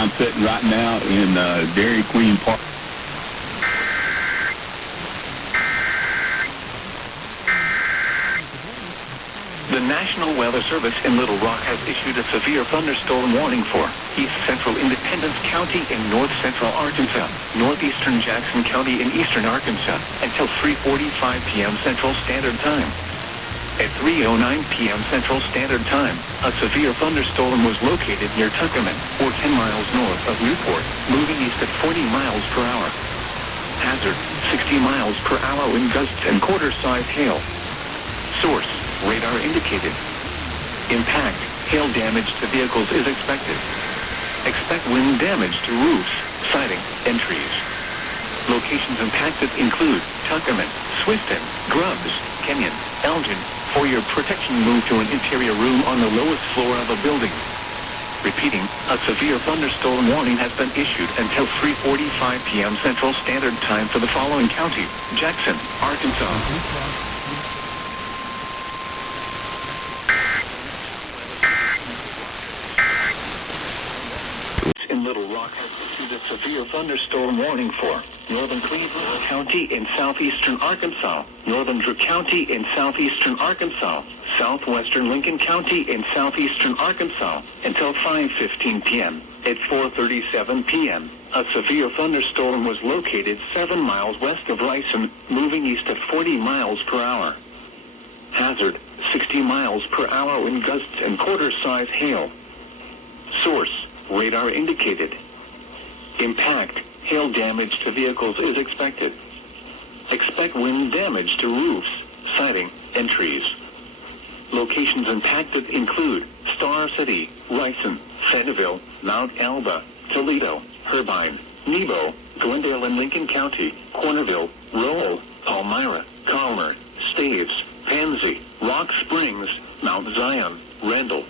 I'm sitting right now in Dairy Queen Park. The National Weather Service in Little Rock has issued a severe thunderstorm warning for East Central Independence County in north central Arkansas, northeastern Jackson County in eastern Arkansas, until 3:45 p.m. Central Standard Time. At 3:09 p.m. Central Standard Time, a severe thunderstorm was located near Tuckerman, or 10 miles north of Newport, moving east at 40 miles per hour. Hazard, 60 miles per hour wind gusts and quarter-size hail. Source, radar indicated. Impact, hail damage to vehicles is expected. Expect wind damage to roofs, siding, and trees. Locations impacted include Tuckerman, Swiston, Grubbs, Kenyon, Elgin. For your protection, move to an interior room on the lowest floor of a building. Repeating, a severe thunderstorm warning has been issued until 3:45 p.m. Central Standard Time for the following county: Jackson, Arkansas. In Little Rock has issued a severe thunderstorm warning for northern Cleveland County in southeastern Arkansas, northern Drew County in southeastern Arkansas, southwestern Lincoln County in southeastern Arkansas, until 5:15 p.m. At 4:37 p.m., a severe thunderstorm was located 7 miles west of Rison, moving east at 40 miles per hour. Hazard, 60 miles per hour wind gusts and quarter-size hail. Source, radar indicated. Impact, hail damage to vehicles is expected. Expect wind damage to roofs, siding, and trees. Locations impacted include Star City, Rison, Fayetteville, Mount Alba, Toledo, Herbine, Nebo, Glendale and Lincoln County, Cornerville, Rowell, Palmyra, Calmer, Staves, Pansy, Rock Springs, Mount Zion, Randall,